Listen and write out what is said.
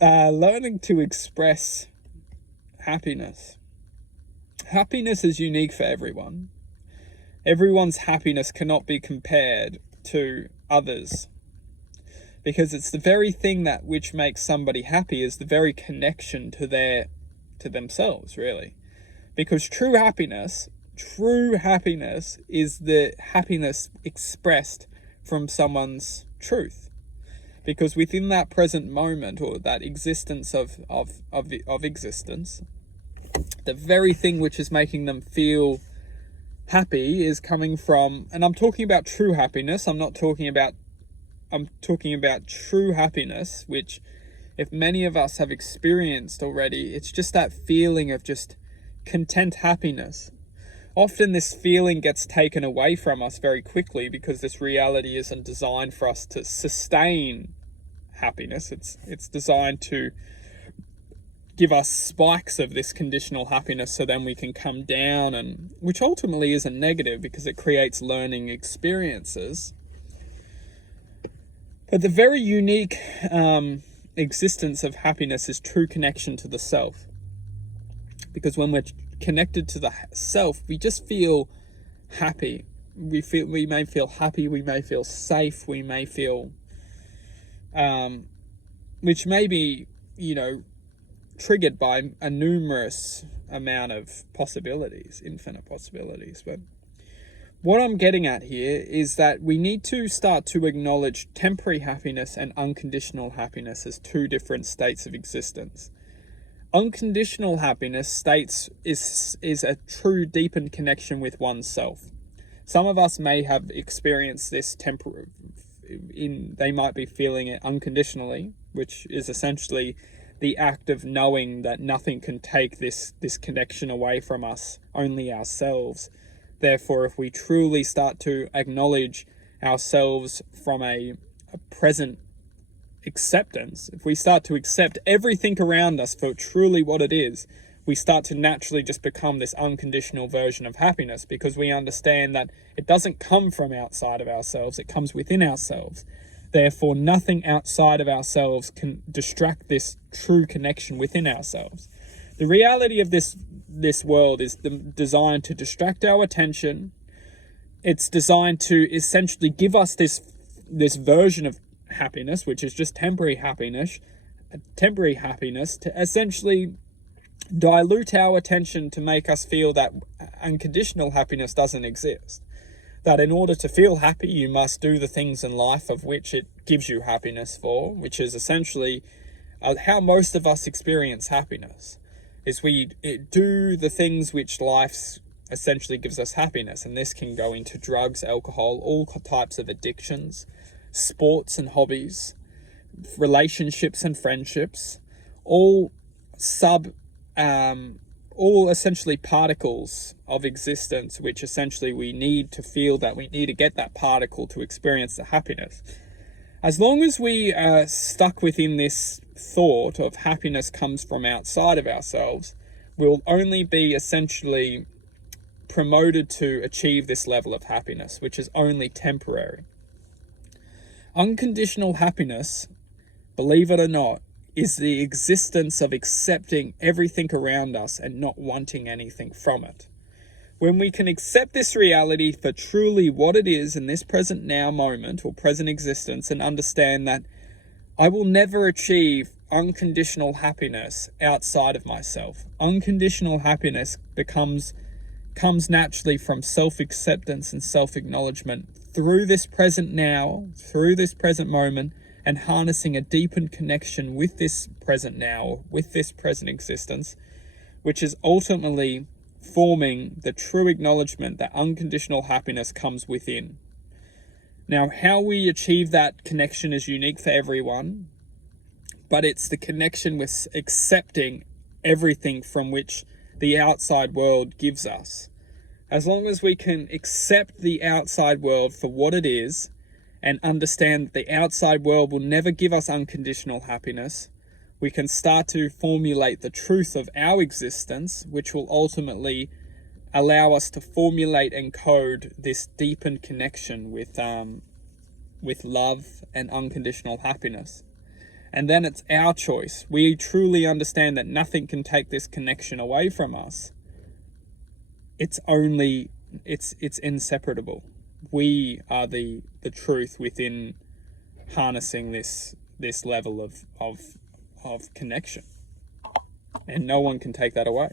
Yeah. Learning to express happiness. Happiness is unique for everyone. Everyone's happiness cannot be compared to others, because it's the very thing that which makes somebody happy is the very connection to themselves, really. Because true happiness is the happiness expressed from someone's truth. Because within that present moment, or that existence of existence, the very thing which is making them feel happy is coming from, and I'm talking about true happiness. I'm talking about true happiness, which, if many of us have experienced already, it's just that feeling of just content happiness. Often this feeling gets taken away from us very quickly, because this reality isn't designed for us to sustain happiness. It's designed to give us spikes of this conditional happiness, so then we can come down, and which ultimately isn't negative, because it creates learning experiences. But the very unique existence of happiness is true connection to the self. Because when we're connected to the self, we just feel happy. We may feel happy, we may feel safe, we may feel which may be, triggered by a numerous amount of possibilities, infinite possibilities. But what I'm getting at here is that we need to start to acknowledge temporary happiness and unconditional happiness as two different states of existence. Unconditional happiness is a true deepened connection with oneself. Some of us may have experienced this they might be feeling it unconditionally, which is essentially the act of knowing that nothing can take this connection away from us, only ourselves. Therefore, if we truly start to acknowledge ourselves from a present acceptance, if we start to accept everything around us for truly what it is, we start to naturally just become this unconditional version of happiness, because we understand that it doesn't come from outside of ourselves, it comes within ourselves. Therefore, nothing outside of ourselves can distract this true connection within ourselves. The reality of this world is designed to distract our attention. It's designed to essentially give us this version of happiness, which is just temporary happiness, to essentially dilute our attention, to make us feel that unconditional happiness doesn't exist. That in order to feel happy, you must do the things in life of which it gives you happiness for, which is essentially how most of us experience happiness. Is we do the things which life essentially gives us happiness. And this can go into drugs, alcohol, all types of addictions, sports and hobbies, relationships and friendships, all essentially particles of existence, which essentially we need to feel that we need to get that particle to experience the happiness. As long as we are stuck within this thought of happiness comes from outside of ourselves, we'll only be essentially promoted to achieve this level of happiness, which is only temporary. Unconditional happiness, believe it or not, is the existence of accepting everything around us and not wanting anything from it. When we can accept this reality for truly what it is in this present now moment or present existence, and understand that I will never achieve unconditional happiness outside of myself. Unconditional happiness comes naturally from self-acceptance and self-acknowledgement through this present now, through this present moment, and harnessing a deepened connection with this present now, with this present existence, which is ultimately forming the true acknowledgement that unconditional happiness comes within. Now, how we achieve that connection is unique for everyone, but it's the connection with accepting everything from which the outside world gives us. As long as we can accept the outside world for what it is, and understand that the outside world will never give us unconditional happiness, we can start to formulate the truth of our existence, which will ultimately allow us to formulate and code this deepened connection with with love and unconditional happiness. And then it's our choice. We truly understand that nothing can take this connection away from us. It's inseparable. We are the truth within harnessing this level of connection. And no one can take that away.